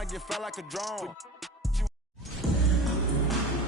like you felt like a drone.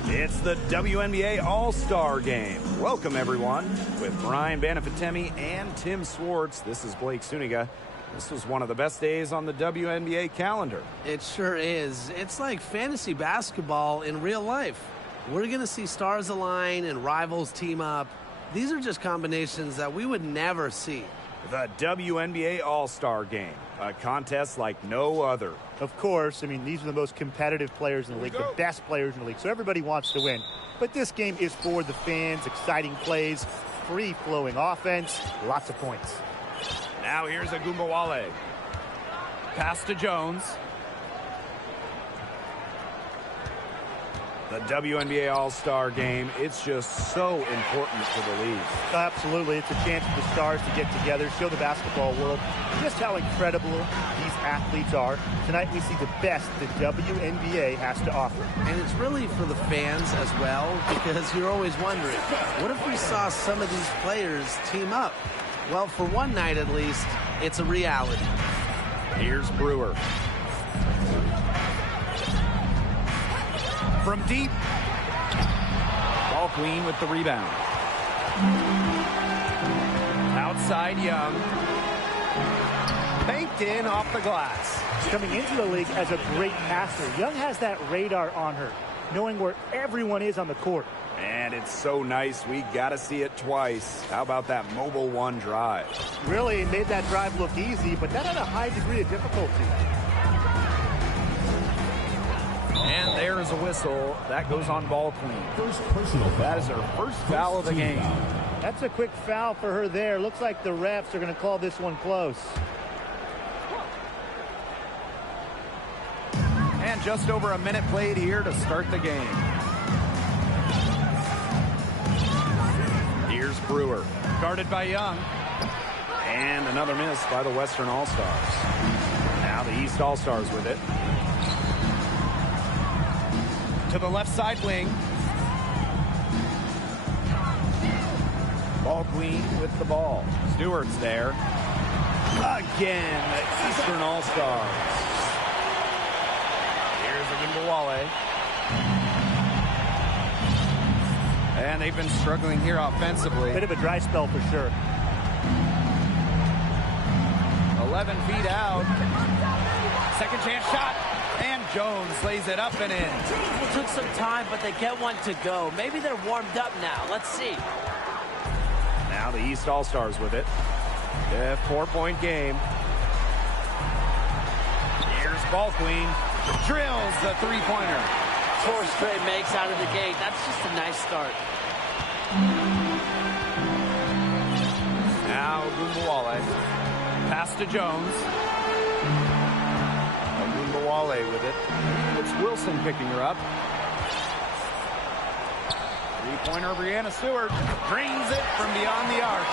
It's the WNBA All-Star Game. Welcome, everyone. With Brian Banafitemi and Tim Swartz, this is Blake Suniga. This was one of the best days on the WNBA calendar. It sure is. It's like fantasy basketball in real life. We're going to see stars align and rivals team up. These are just combinations that we would never see. The WNBA All-Star Game, a contest like no other. Of course, I mean, these are the most competitive players in the league, the best players in the league, so everybody wants to win. But this game is for the fans, exciting plays, free-flowing offense, lots of points. Now here's Agumbawale. Pass to Jones. The WNBA All-Star Game, it's just so important to the league. Absolutely. It's a chance for the stars to get together, show the basketball world just how incredible these athletes are. Tonight we see the best the WNBA has to offer. And it's really for the fans as well, because you're always wondering, what if we saw some of these players team up? Well, for one night at least, it's a reality. Here's Brewer. From deep. Ball Queen with the rebound. Outside Young. Banked in off the glass. Coming into the league as a great passer, Young has that radar on her, knowing where everyone is on the court. And it's so nice, we got to see it twice. How about that mobile one drive? Really made that drive look easy, but that had a high degree of difficulty. And there's a whistle. That goes on Ball Queen. That is her first foul of the game. That's a quick foul for her there. Looks like the refs are going to call this one close. And just over a minute played here to start the game. Here's Brewer. Guarded by Young. And another miss by the Western All-Stars. Now the East All-Stars with it. To the left side wing. Ball Queen with the ball. Stewart's there. Again, the Eastern All-Stars. Here's Agumbawale. And they've been struggling here offensively. Bit of a dry spell for sure. 11 feet out. Second chance shot. And Jones lays it up and in. It took some time, but they get one to go. Maybe they're warmed up now. Let's see. Now the East All-Stars with it. A 4-point game. Here's Ball Queen. Drills the three-pointer. 4 straight makes out of the gate. That's just a nice start. Now Agumbawale. Pass to Jones. Agumbawale with it. It's Wilson picking her up. Three-pointer, Brianna Stewart drains it from beyond the arc.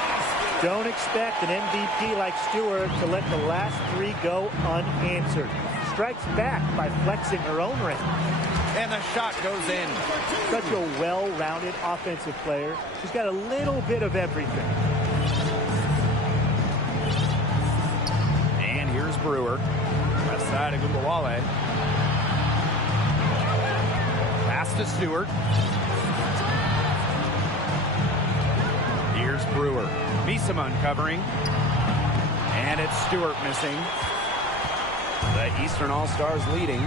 Don't expect an MVP like Stewart to let the last 3 go unanswered. Strikes back by flexing her own ring. And the shot goes in. Such a well-rounded offensive player. She's got a little bit of everything. And here's Brewer. Left side of Agumbawale. Pass to Stewart. Here's Brewer. Misama uncovering. And it's Stewart missing. The Eastern All-Stars leading.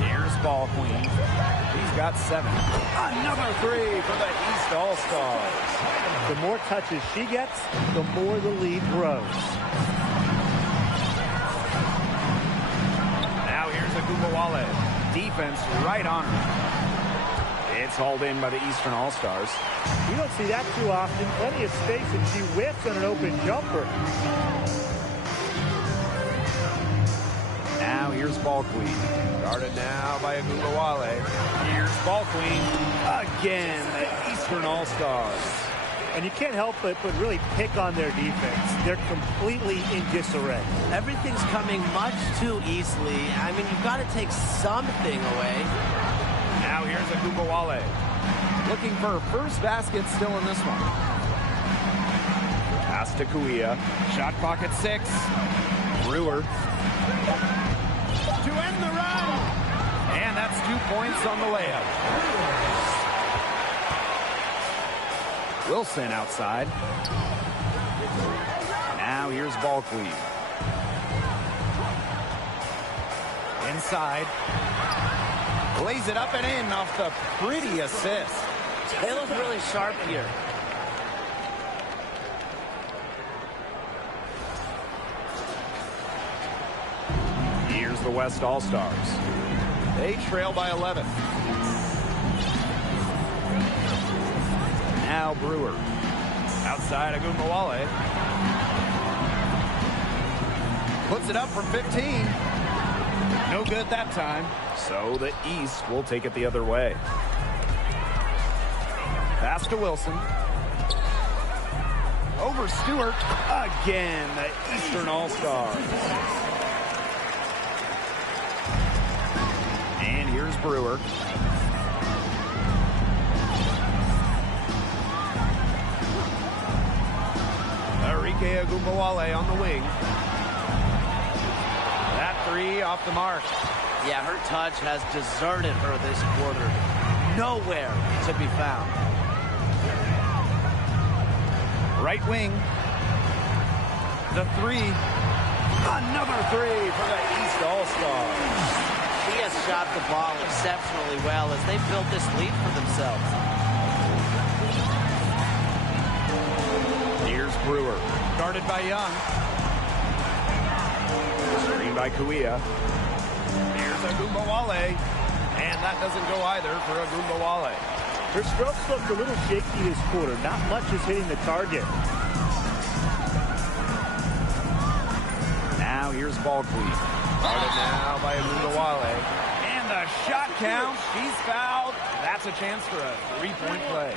Here's Ball Queen. He's got 7. Another 3 for the East All-Stars. The more touches she gets, the more the lead grows. Now here's Agumbawale. Defense right on her. It's hauled in by the Eastern All-Stars. You don't see that too often. Plenty of space, and she whiffs on an open jumper. Now here's Ball Queen. Guarded now by Agumbawale. Here's Ball Queen. Again, the Eastern All-Stars. And you can't help but really pick on their defense. They're completely in disarray. Everything's coming much too easily. I mean, you've got to take something away. Now here's Agumbawale. Looking for her first basket still in this one. Pass to Kuia. Shot clock at 6. Brewer. To end the run. And that's 2 points on the layup. Wilson outside. Now here's Balkleed. Inside. Lays it up and in off the pretty assist. They look really sharp here. Here's the West All-Stars. They trail by 11. Now Brewer. Outside Agumbawale. Puts it up from 15. No good that time. So the East will take it the other way. Pass to Wilson. Over Stewart. Again, the Eastern All-Stars. And here's Brewer. Enrique Agumbawale on the wing. That three off the mark. Yeah, her touch has deserted her this quarter. Nowhere to be found. Right wing. The three. Another three for the East All-Stars. She has shot the ball exceptionally well as they built this lead for themselves. Here's Brewer. Guarded by Young. Screen by Kuia. Here's Agumbawale. And that doesn't go either for Agumbawale. Her strokes looked a little shaky this quarter. Not much is hitting the target. Now here's Balkleed. Guarded now by Agumbawale. And the shot count. She's fouled. That's a chance for a three-point play.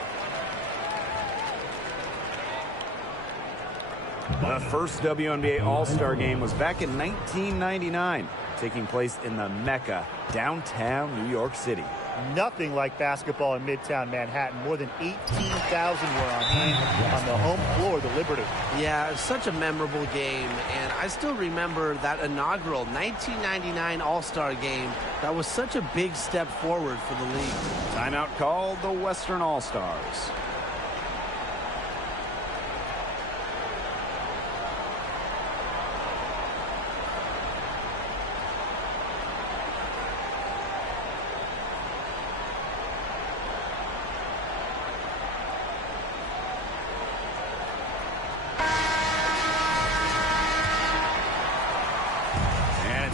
The first WNBA All-Star game was back in 1999, taking place in the Mecca, downtown New York City. Nothing like basketball in Midtown Manhattan. More than 18,000 were on hand on the home floor of the Liberty. Yeah, it's such a memorable game, and I still remember that inaugural 1999 All-Star game. That was such a big step forward for the league. Timeout called the Western All-Stars.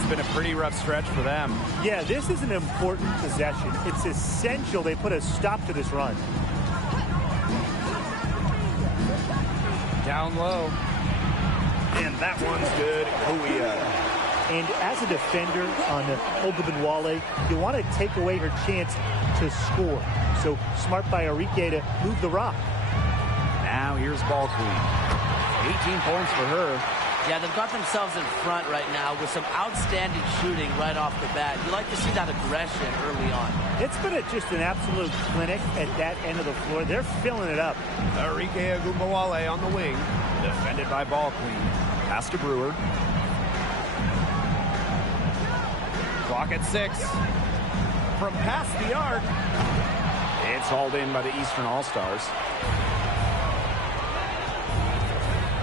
Been a pretty rough stretch for them. Yeah, this is an important possession. It's essential they put a stop to this run. Down low. And that one's good. Kuia. And as a defender on Ogunbowale, you want to take away her chance to score. So smart by Enrique to move the rock. Now here's Balkleed. 18 points for her. Yeah, they've got themselves in front right now with some outstanding shooting right off the bat. You like to see that aggression early on. It's been just an absolute clinic at that end of the floor. They're filling it up. Enrique Agumbawale on the wing. Defended by Balkleed. Pass to Brewer. Clock at 6. From past the arc. It's hauled in by the Eastern All-Stars.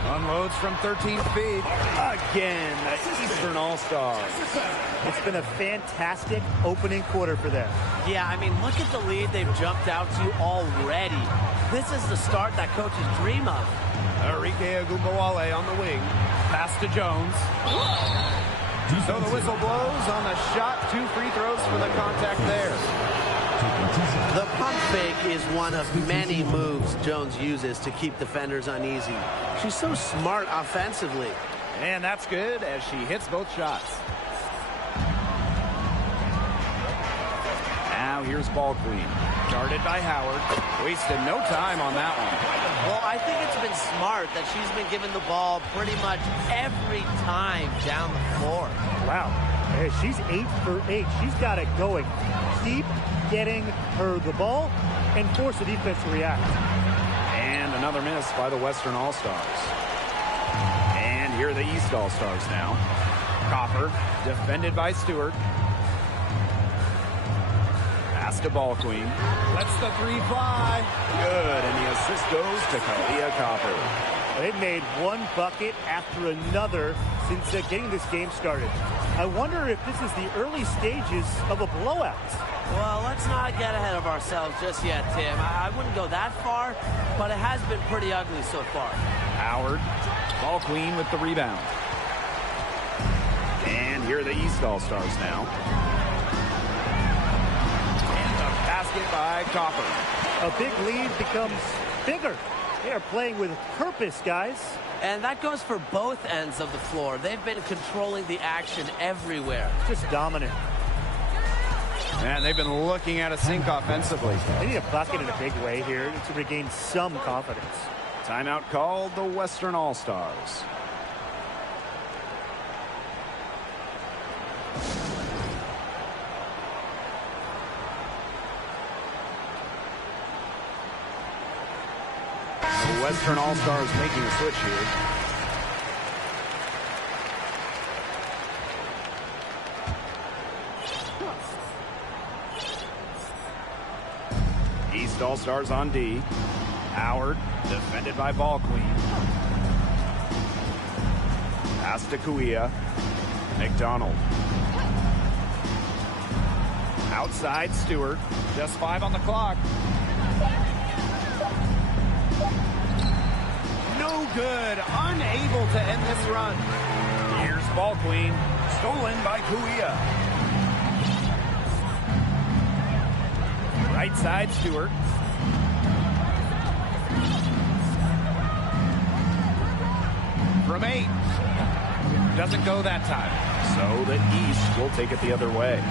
Unloads from 13 feet. Again, the Eastern All-Stars. It's been a fantastic opening quarter for them. Yeah, I mean, look at the lead they've jumped out to already. This is the start that coaches dream of. Enrique Agumbawale on the wing. Pass to Jones. So the whistle blows on the shot. 2 free throws for the contact there. The pump fake is one of many moves Jones uses to keep defenders uneasy. She's so smart offensively. And that's good as she hits both shots. Now here's Balkleed. Guarded by Howard. Wasted no time on that one. Well, I think it's been smart that she's been given the ball pretty much every time down the floor. Wow. Hey, she's 8 for 8. She's got it going. Keep getting her the ball and force the defense to react. And another miss by the Western All-Stars. And here are the East All-Stars now. Copper, defended by Stewart. Pass to Ball Queen. Lets the three fly. Good, and the assist goes to Kalia Copper. They've made one bucket after another since getting this game started. I wonder if this is the early stages of a blowout. Well, let's not get ahead of ourselves just yet, Tim. I wouldn't go that far, but it has been pretty ugly so far. Howard, Ball Queen with the rebound. And here are the East All-Stars now. And a basket by Copper. A big lead becomes bigger. They are playing with purpose, guys. And that goes for both ends of the floor. They've been controlling the action everywhere. Just dominant. And they've been looking at a sink offensively. They need a bucket in a big way here to regain some confidence. Timeout called the Western All-Stars. The Western All-Stars making a switch here. East All-Stars on D. Howard, defended by Ball Queen. Pass to Kuia. McDonald. Outside Stewart. Just 5 on the clock. No good. Unable to end this run. Here's Ball Queen. Stolen by Kuia. Right side Stewart. From 8. Doesn't go that time. So the East will take it the other way.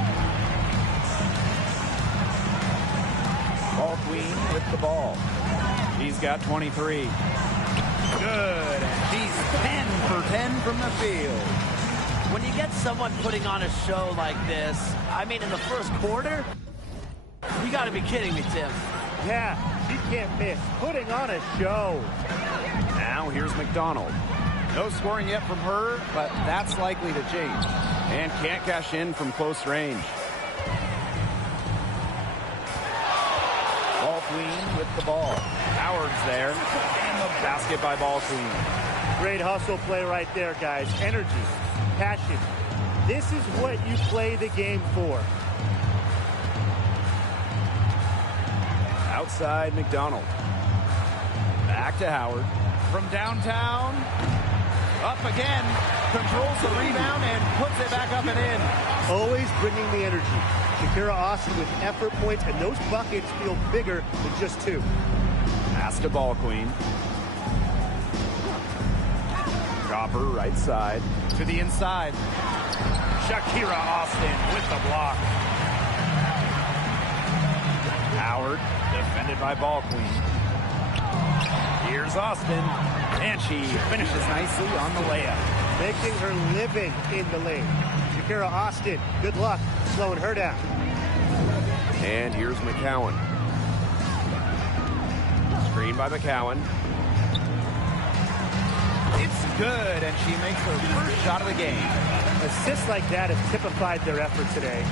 Ball Queen with the ball. He's got 23. Good. He's 10 for 10 from the field. When you get someone putting on a show like this, I mean, in the first quarter, you got to be kidding me, Tim. Yeah, she can't miss. Putting on a show. Now here's McDonald. No scoring yet from her, but that's likely to change. And can't cash in from close range. Ball Queen with the ball. Howard's there. And the basket by Ball Queen. Great hustle play right there, guys. Energy, passion. This is what you play the game for. Outside McDonald. Back to Howard. From downtown. Up again. Controls the rebound and puts it back up and in. Always bringing the energy. Shakira Austin with effort points, and those buckets feel bigger than just 2. Pass to Ball Queen. Copper right side. To the inside. Shakira Austin with the block. Howard, defended by Ball Queen. Here's Austin. And she finishes nicely on the layup. Making her living in the lane. Shakira Austin, good luck slowing her down. And here's McCowan. Screen by McCowan. It's good, and she makes her first shot of the game. Assists like that have typified their effort today.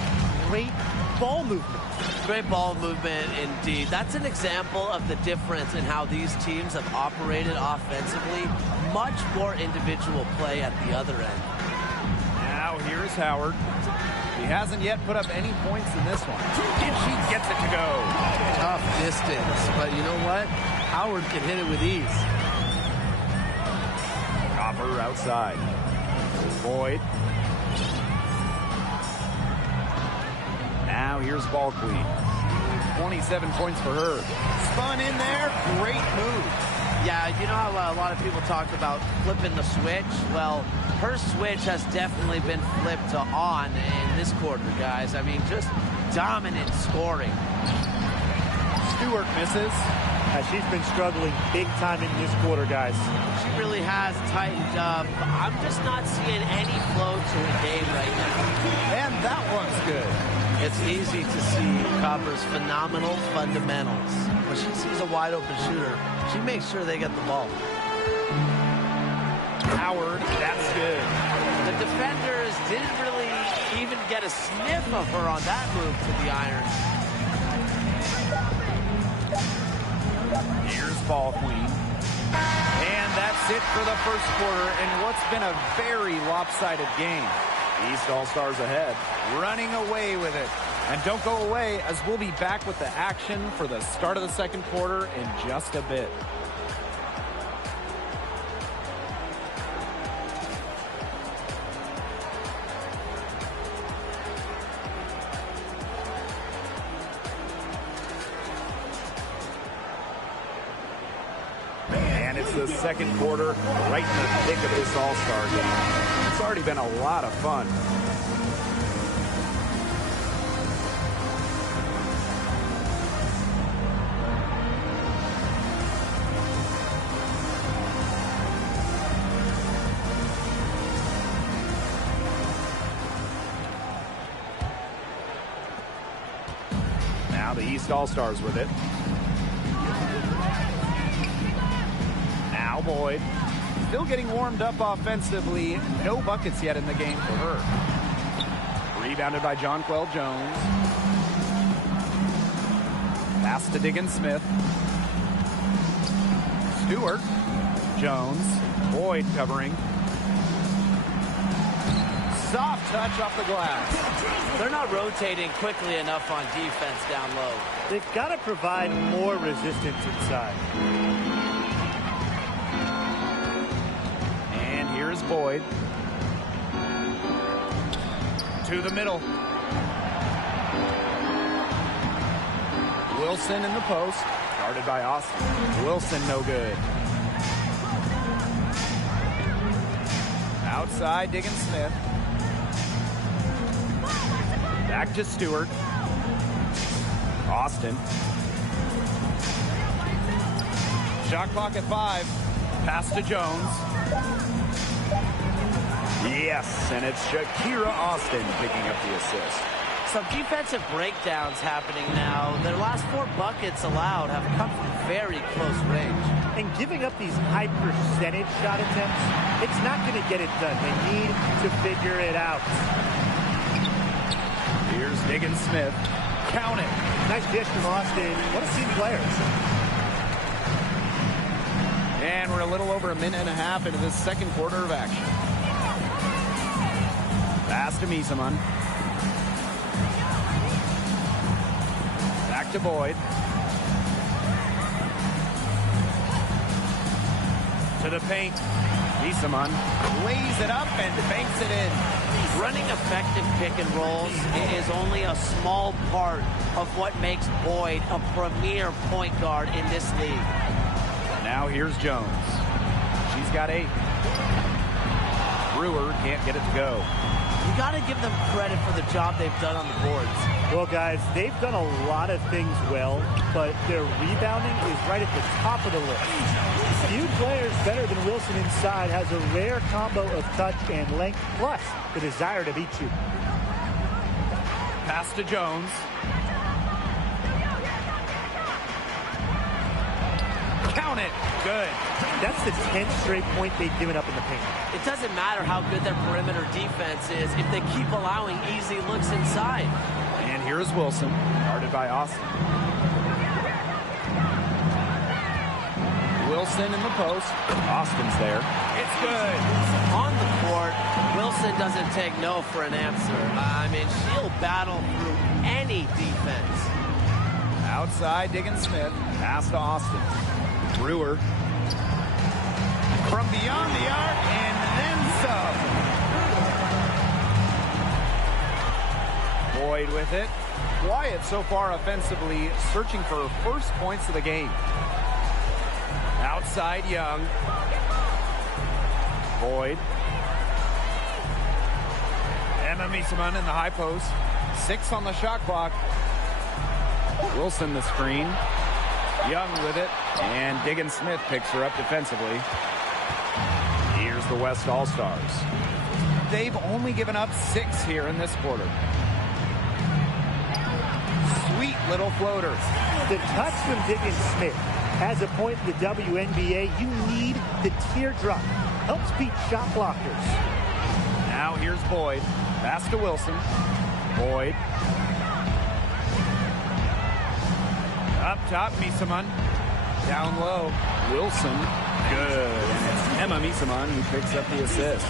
Great ball movement. Great ball movement indeed. That's an example of the difference in how these teams have operated offensively. Much more individual play at the other end. Now here's Howard. He hasn't yet put up any points in this one. And she gets it to go. Tough distance, but you know what? Howard can hit it with ease. Copper outside. Boyd. Now here's Ball Queen. 27 points for her. Spun in there. Great move. Yeah, you know how a lot of people talk about flipping the switch? Well, her switch has definitely been flipped to on in this quarter, guys. I mean, just dominant scoring. Stewart misses. She's been struggling big time in this quarter, guys. She really has tightened up. I'm just not seeing any flow to the game right now. And that one's good. It's easy to see Copper's phenomenal fundamentals. When she sees a wide open shooter, she makes sure they get the ball. Howard, that's good. The defenders didn't really even get a sniff of her on that move to the iron. Here's ball queen. And that's it for the first quarter in what's been a very lopsided game. East All-Stars ahead, running away with it. And don't go away, as we'll be back with the action for the start of the second quarter in just a bit. And it's the second quarter, right in the thick of this All-Star game. It's already been a lot of fun. Now the East All-Stars with it. Now Boyd. Still getting warmed up offensively. No buckets yet in the game for her. Rebounded by Jonquel Jones. Pass to Diggins Smith. Stewart. Jones. Boyd covering. Soft touch off the glass. They're not rotating quickly enough on defense down low. They've got to provide more resistance inside. And here's Boyd. To the middle. Wilson in the post. Guarded by Austin. Wilson no good. Outside, Diggins Smith. Back to Stewart. Austin. Shot clock at 5. Pass to Jones. Yes, and it's Shakira Austin picking up the assist. Some defensive breakdowns happening now. Their last 4 buckets allowed have come from very close range. And giving up these high percentage shot attempts, it's not going to get it done. They need to figure it out. Here's Diggins Smith. Count it. Nice dish from Austin. What a team player. And we're a little over a minute and a half into this second quarter of action. Pass to Miesemann. Back to Boyd. To the paint. Miesemann lays it up and banks it in. Running effective pick and rolls is only a small part of what makes Boyd a premier point guard in this league. Now here's Jones. She's got 8. Brewer can't get it to go. You got to give them credit for the job they've done on the boards. Well, guys, they've done a lot of things well, but their rebounding is right at the top of the list. Few players better than Wilson inside, has a rare combo of touch and length, plus the desire to beat you. Pass to Jones. Count it. Good. That's the 10th straight point they've given up in the paint. It doesn't matter how good their perimeter defense is if they keep allowing easy looks inside. And here's Wilson, guarded by Austin. Wilson in the post. Austin's there. It's good. On the court, Wilson doesn't take no for an answer. I mean, she'll battle through any defense. Outside, Diggins Smith. Pass to Austin. Brewer. From beyond the arc, and then some. Boyd with it. Quiet so far offensively, searching for first points of the game. Outside, Young. Boyd. Emma Miesemann in the high post. 6 on the shot clock. Wilson the screen. Young with it. And Diggins Smith picks her up defensively. Here's the West All-Stars. They've only given up 6 here in this quarter. Sweet little floater. The touch from Diggins Smith. As a point in the WNBA, you need the teardrop. helps beat shot blockers. Now here's Boyd. Pass to Wilson. Boyd. Up top, Misaman. Down low, Wilson. Good. And it's Emma Misaman who picks up the assist.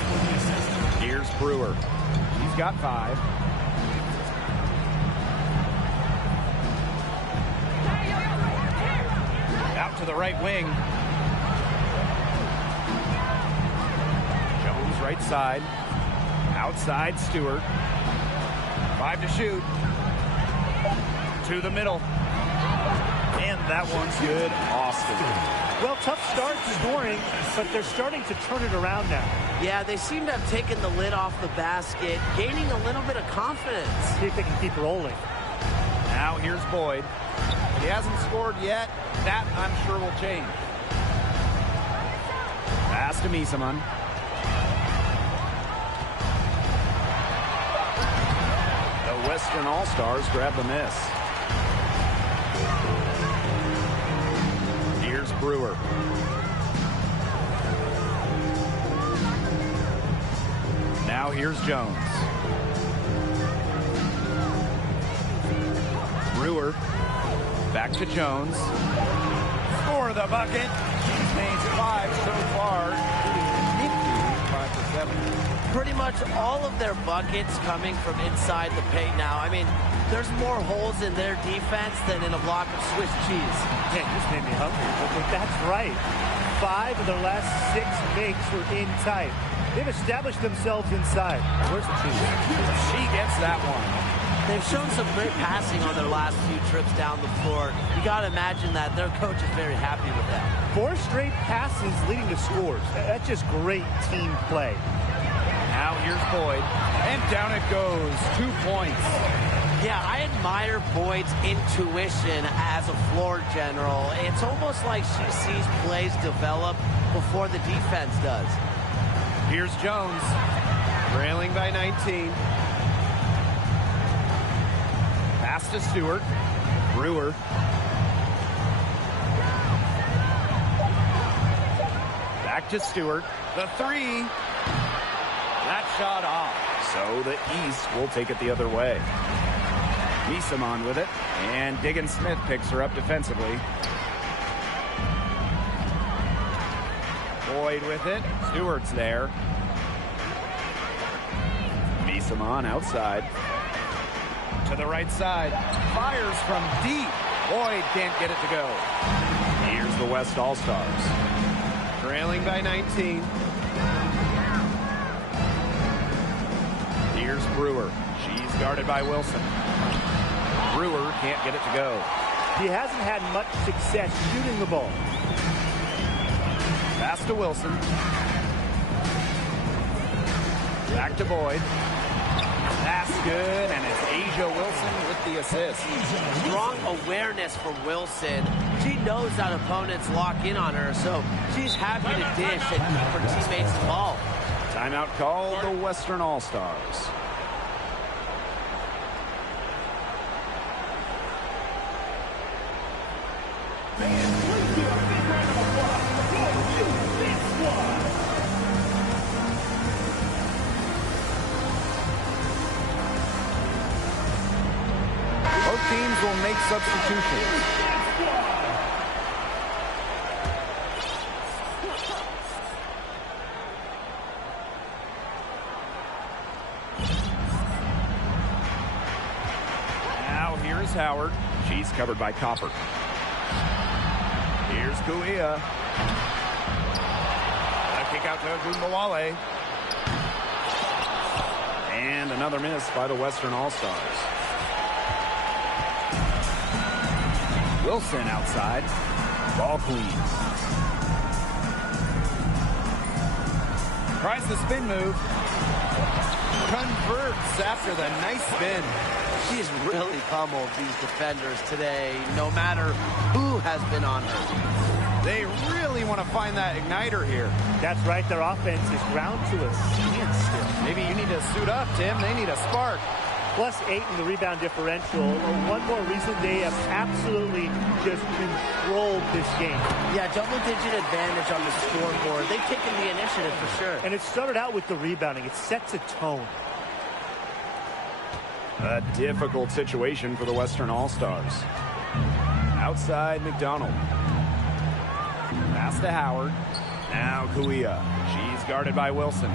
Here's Brewer. He's got 5. Out to the right wing. Jones right side. Outside, Stewart. 5 to shoot. To the middle. And that one's good. Austin. Well, tough start scoring, but they're starting to turn it around now. Yeah, they seem to have taken the lid off the basket, gaining a little bit of confidence. See if they can keep rolling. Now here's Boyd. He hasn't scored yet. That, I'm sure, will change. Pass to Misaman. The Western All-Stars grab the miss. Here's Brewer. Now here's Jones. Brewer. Back to Jones. For the bucket. He's made 5 so far. 5 for 7. Pretty much all of their buckets coming from inside the paint now. I mean, there's more holes in their defense than in a block of Swiss cheese. Man, this made me hungry, but that's right. 5 of their last 6 makes were in tight. They've established themselves inside. Where's the cheese? She gets that one. They've shown some great passing on their last few trips down the floor. You got to imagine that their coach is very happy with that. 4 straight passes leading to scores. That's just great team play. Now here's Boyd. And down it goes. 2 points. Yeah, I admire Boyd's intuition as a floor general. It's almost like she sees plays develop before the defense does. Here's Jones. Trailing by 19. Pass to Stewart. Brewer. Back to Stewart. The 3. That shot off. So the East will take it the other way. Misaman with it. And Diggin Smith picks her up defensively. Boyd with it. Stewart's there. Misaman outside. To the right side. Fires from deep. Boyd can't get it to go. Here's the West All-Stars. Trailing by 19. Here's Brewer. She's guarded by Wilson. Brewer can't get it to go. He hasn't had much success shooting the ball. Pass to Wilson. Back to Boyd. That's good, and it's Asia Wilson with the assist. Strong awareness from Wilson. She knows that opponents lock in on her, so she's happy to dish and keep her teammates involved. Timeout called the Western All-Stars. Both teams will make substitutions. Now here's Howard. She's covered by Copper. Here's Kuia. A kick out to Gumbawale. And another miss by the Western All-Stars. Wilson outside. Ball clean. Tries the spin move. Converts after the nice spin. She's really pummeled these defenders today, no matter who has been on her. They really want to find that igniter here. That's right. Their offense is ground to a standstill. Maybe you need to suit up, Tim. They need a spark. +8 in the rebound differential. One more reason they have absolutely just controlled this game. Yeah, double-digit advantage on the scoreboard. They've taken the initiative for sure. And it started out with the rebounding. It sets a tone. A difficult situation for the Western All-Stars. Outside McDonald. Pass to Howard. Now Kuia. She's guarded by Wilson.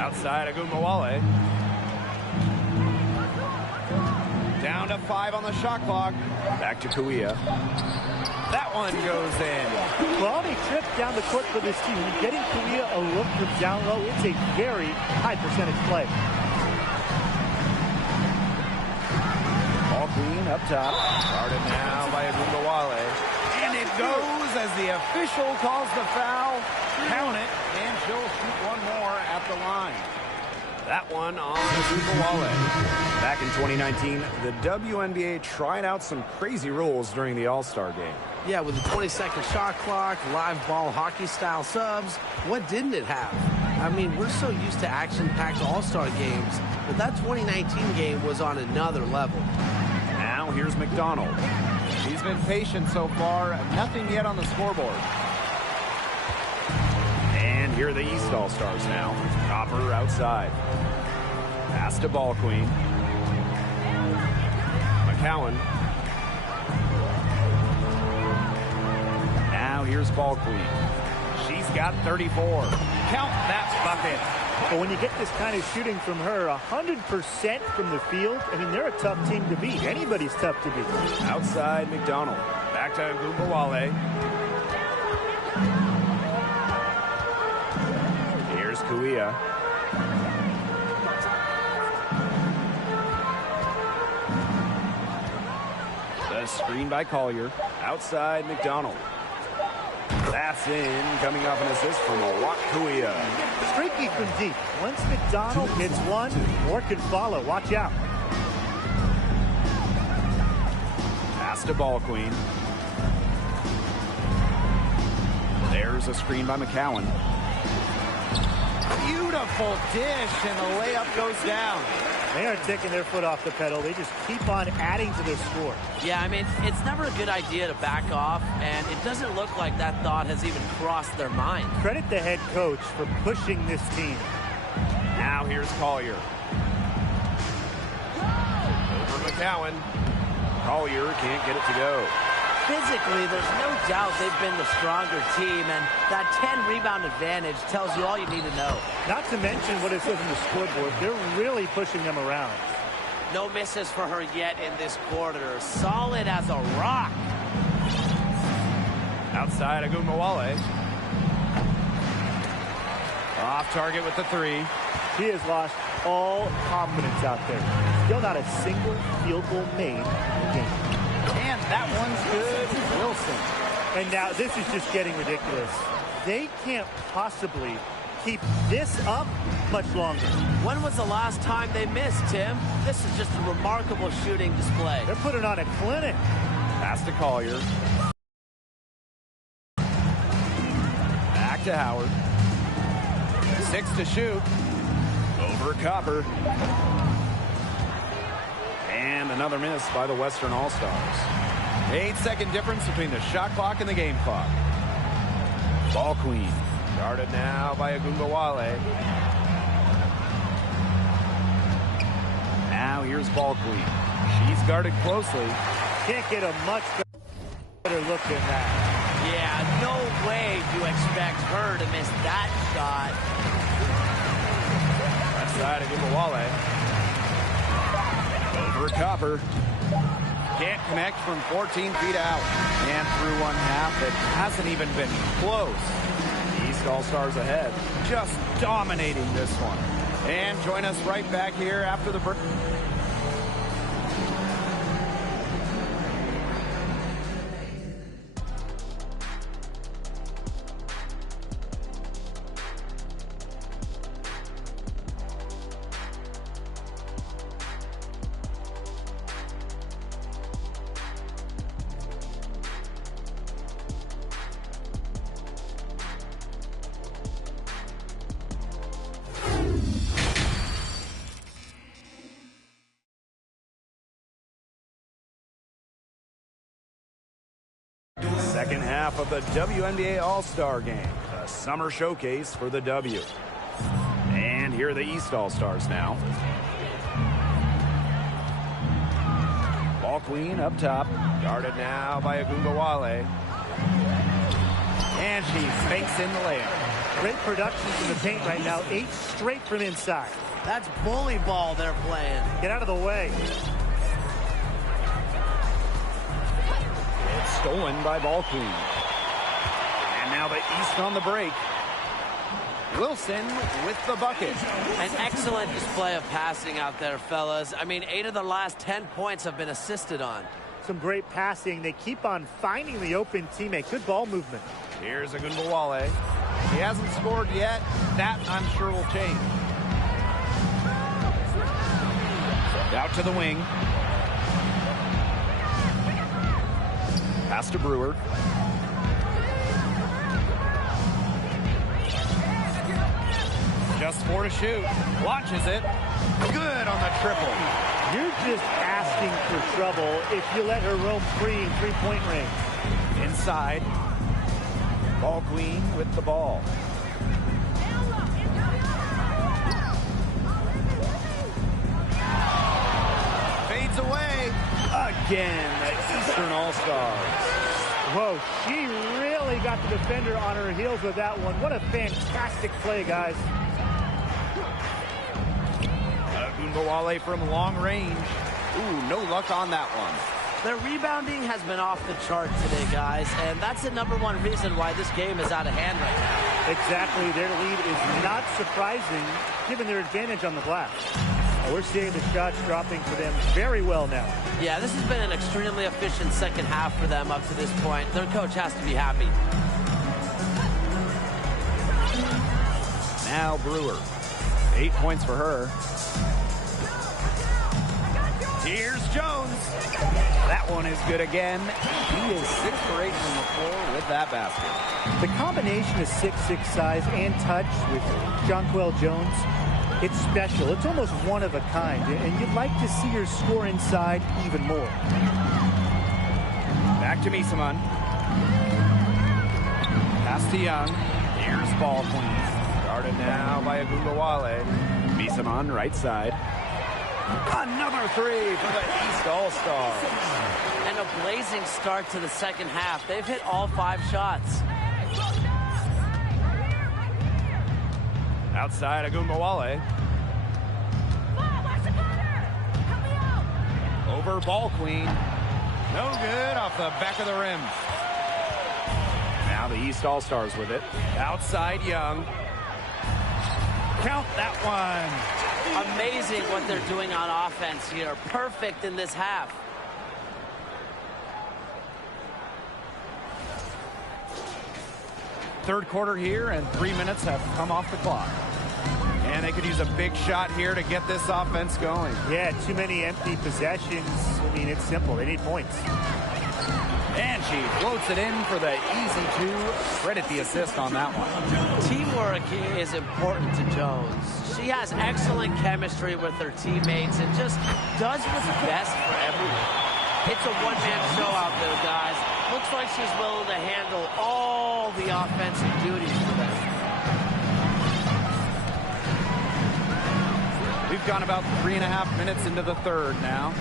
Outside Agumbawale. Down to 5 on the shot clock. Back to Kuia. That one goes in. Quality trip down the court for this team. Getting Kuia a look from down low, it's a very high percentage play. Ball Queen up top. Guarded now by Agumbawale. And it goes as the official calls the foul. Count it, and she'll shoot one more at the line. That one on Agumbawale. Back in 2019, the WNBA tried out some crazy rules during the All-Star game. Yeah, with the 20-second shot clock, live ball hockey-style subs, what didn't it have? I mean, we're so used to action-packed All-Star games, but that 2019 game was on another level. Now here's McDonald. She's been patient so far. Nothing yet on the scoreboard. And here are the East All-Stars now. Copper outside. Pass to Ball Queen. McCowan. Now here's Ball Queen. She's got 34. Count that bucket. But when you get this kind of shooting from her, 100% from the field, I mean, they're a tough team to beat. Anybody's tough to beat. Outside McDonald. Back to Agumbawale. Here's Kuia. The screen by Collier. Outside McDonald. That's in, coming off an assist from Awak Kuia. Streaky from deep. Once McDonald hits one, more can follow. Watch out. Pass to Ball Queen. There's a screen by McCowan. Beautiful dish, and the layup goes down. They aren't taking their foot off the pedal. They just keep on adding to their score. Yeah, I mean, it's never a good idea to back off, and it doesn't look like that thought has even crossed their mind. Credit the head coach for pushing this team. Now here's Collier. Over McCowan. Collier can't get it to go. Physically, there's no doubt they've been the stronger team, and that 10-rebound advantage tells you all you need to know. Not to mention what it says on the scoreboard. They're really pushing them around. No misses for her yet in this quarter. Solid as a rock. Outside Agumbawale. Off target with the 3. She has lost all confidence out there. Still not a single field goal made in the game. And that one's good. Wilson. And now this is just getting ridiculous. They can't possibly keep this up much longer. When was the last time they missed, Tim? This is just a remarkable shooting display. They're putting on a clinic. Pass to Collier. Back to Howard. 6 to shoot. Over Copper. And another miss by the Western All-Stars. 8-second difference between the shot clock and the game clock. Ball Queen. Guarded now by Agumbawale. Now here's Ball Queen. She's guarded closely. Can't get a much better look than that. Yeah, no way you expect her to miss that shot. Left side Agumbawale. Over Copper. Can't connect from 14 feet out. And through one half, it hasn't even been close. The East All-Stars ahead. Just dominating this one. And join us right back here after the break. Second half of the WNBA All-Star Game. A summer showcase for the W. And here are the East All-Stars now. Ball queen up top. Guarded now by Agumbawale. And she fakes in the layup. Great production from the paint right now. 8 straight from inside. That's bully ball they're playing. Get out of the way. It's stolen by Ball Queen. And now the East on the break. Wilson with the bucket. An excellent display of passing out there, fellas. I mean, 8 of the last 10 points have been assisted on. Some great passing. They keep on finding the open teammate. Good ball movement. Here's Agumbawale. He hasn't scored yet. That, I'm sure, will change. Out to the wing. Pass to Brewer. Just 4 to shoot. Launches it. Good on the triple. You're just asking for trouble if you let her roam free in three-point range. Inside. Ball queen with the ball. Fades away. Again, the Eastern All-Stars. Whoa, she really got the defender on her heels with that one. What a fantastic play, guys. Agumbawale from long range. Ooh, no luck on that one. Their rebounding has been off the chart today, guys, and that's the #1 reason why this game is out of hand right now. Exactly. Their lead is not surprising, given their advantage on the glass. We're seeing the shots dropping for them very well now. Yeah, this has been an extremely efficient second half for them up to this point. Their coach has to be happy. Now Brewer. 8 points for her. Here's Jones. That one is good again. He is 6 for 8 from the floor with that basket. The combination of 6'6" size and touch with Jonquel Jones, it's special. It's almost one of a kind, and you'd like to see her score inside even more. Back to Misaman. Pass to Young. Here's Ball Queen. Guarded now by Agumbawale. Misaman right side. Another 3 for the East All-Stars. And a blazing start to the second half. They've hit all 5 shots. Outside Agumbawale. Over Ball Queen. No good off the back of the rim. Now the East All-Stars with it. Outside Young. Count that one. Amazing what they're doing on offense here. Perfect in this half. Third quarter here, and 3 minutes have come off the clock. And they could use a big shot here to get this offense going. Yeah, too many empty possessions. I mean, it's simple. They need points. And she floats it in for the easy 2. Credit the assist on that one. Teamwork is important to Jones. She has excellent chemistry with her teammates and just does what's best for everyone. It's a one-man show out there, guys. Looks like she's willing to handle all the offensive duties for them. We've gone about 3.5 minutes into the third now.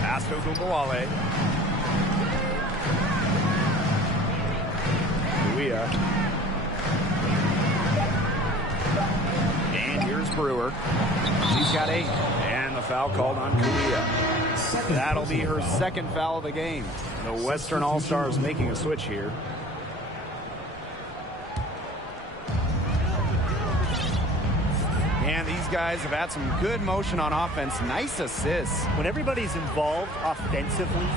Pass to Agumbawale. Kuia. And here's Brewer. She's got 8. And the foul called on Kuia. That'll be her second foul of the game. The Western All-Stars making a switch here. And these guys have had some good motion on offense. Nice assists. When everybody's involved offensively,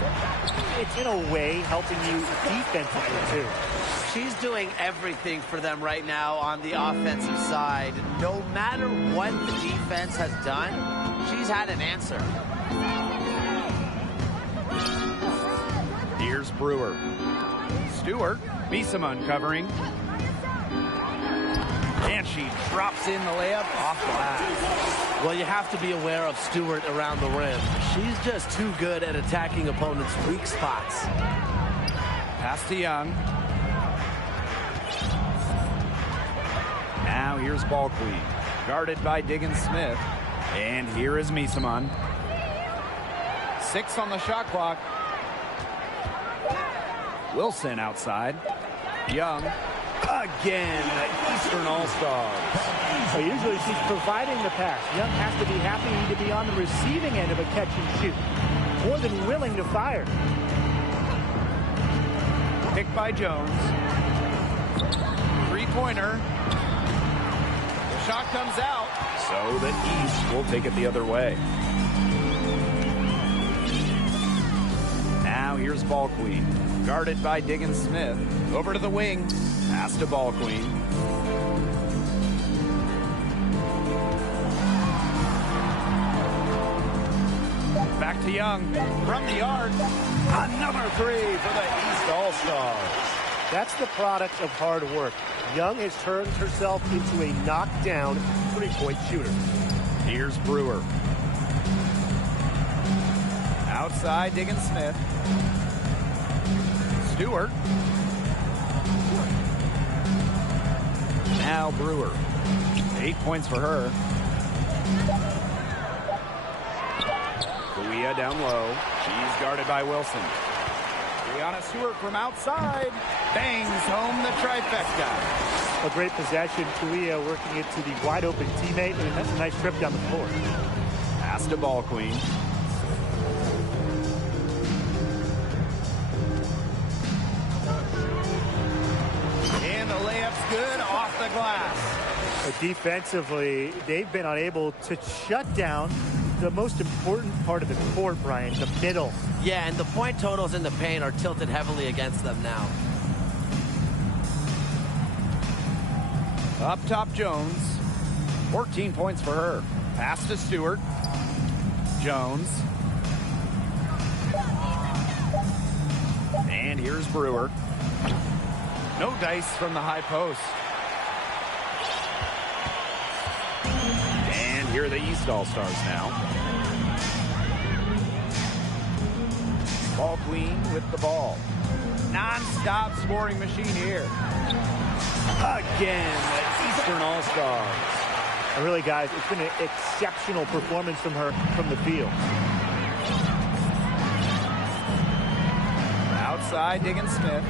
it's in a way helping you defensively too. She's doing everything for them right now on the offensive side. No matter what the defense has done, she's had an answer. Here's Brewer. Stewart. Misaman covering. And she drops in the layup off the glass. Well, you have to be aware of Stewart around the rim. She's just too good at attacking opponents' weak spots. Pass to Young. Now here's Ball Queen, guarded by Diggins-Smith. And here is Misaman. 6 on the shot clock. Wilson outside. Young. Again, the Eastern All-Stars. So usually she's providing the pass. Young has to be happy to be on the receiving end of a catch and shoot. More than willing to fire. Picked by Jones. Three-pointer. The shot comes out. So the East will take it the other way. Now here's Ball Queen, guarded by Diggins-Smith. Over to the wing. Pass to Ball Queen. Back to Young. From the arc. Another three for the East All-Stars. That's the product of hard work. Young has turned herself into a knockdown three-point shooter. Here's Brewer. Outside, Diggins-Smith. Stewart. Now Brewer. 8 points for her. Kuia down low. She's guarded by Wilson. Brianna Stewart from outside. Bangs home the trifecta. A great possession. Kuia working it to the wide open teammate, and that's a nice trip down the floor. Pass to Ball Queen. And the layup's good off the glass. But defensively, they've been unable to shut down the most important part of the court, Brian, the middle. Yeah, and the point totals in the paint are tilted heavily against them now. Up top, Jones. 14 points for her. Pass to Stewart. Jones. And here's Brewer. No dice from the high post. And here are the East All-Stars now. Ball Queen with the ball. Non-stop scoring machine here. Again, the Eastern All-Stars. And really, guys, it's been an exceptional performance from her from the field. Outside, Diggins-Smith.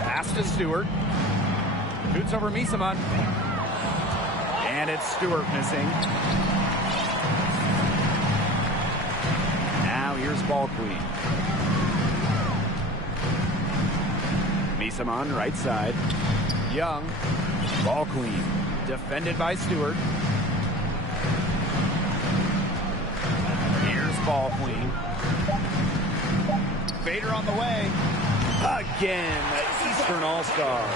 Pass to Stewart. Shoots over Misaman. And it's Stewart missing. Now here's Ball Queen. Misaman, right side. Young. Ball Queen. Defended by Stewart. Here's Ball Queen. Fader on the way. Again, the Eastern All-Stars.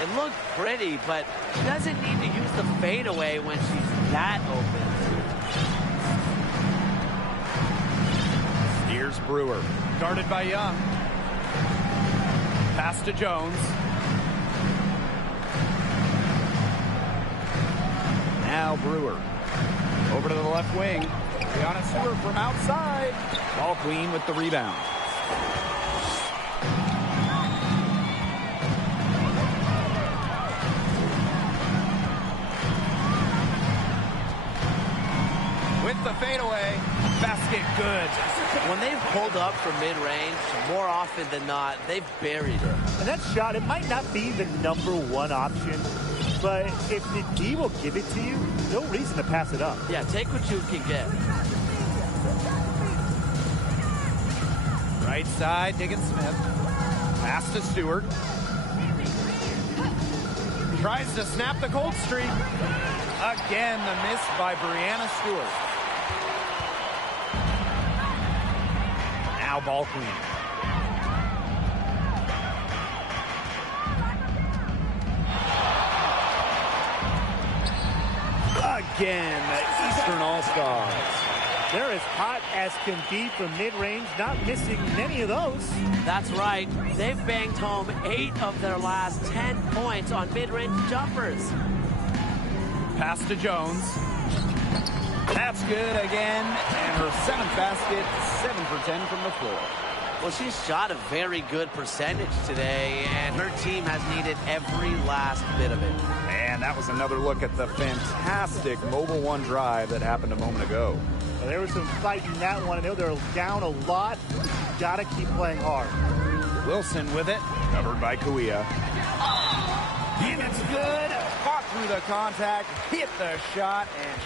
It looked pretty, but she doesn't need to use the fadeaway when she's that open. Here's Brewer, guarded by Young. Pass to Jones. Now Brewer. Over to the left wing. Brianna Stewart from outside. Ball Queen with the rebound. With the fadeaway. Basket good. When they've pulled up from mid-range, more often than not, they've buried her. And that shot, it might not be the #1 option, but if the D will give it to you, no reason to pass it up. Yeah, take what you can get. Right side, Diggins-Smith. Pass to Stewart. Tries to snap the cold streak. Again, the miss by Brianna Stewart. Now Ball Queen. Again, the Eastern All-Stars. They're as hot as can be from mid-range, not missing many of those. That's right. They've banged home 8 of their last 10 points on mid-range jumpers. Pass to Jones. That's good again. And her 7th basket, 7 for 10 from the floor. Well, she's shot a very good percentage today, and her team has needed every last bit of it. And that was another look at the fantastic Mobile One drive that happened a moment ago. Well, there was some fight in that one. I know they're down a lot. Got to keep playing hard. Wilson with it, covered by Kuia. And it's good. Fought through the contact, hit the shot, and...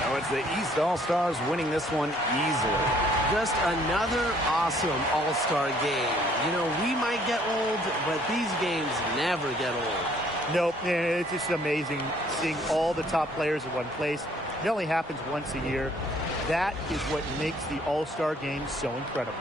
So it's the East All-Stars winning this one easily. Just another awesome All-Star game. You know, we might get old, but these games never get old. Nope, it's just amazing seeing all the top players in one place. It only happens once a year. That is what makes the All-Star game so incredible.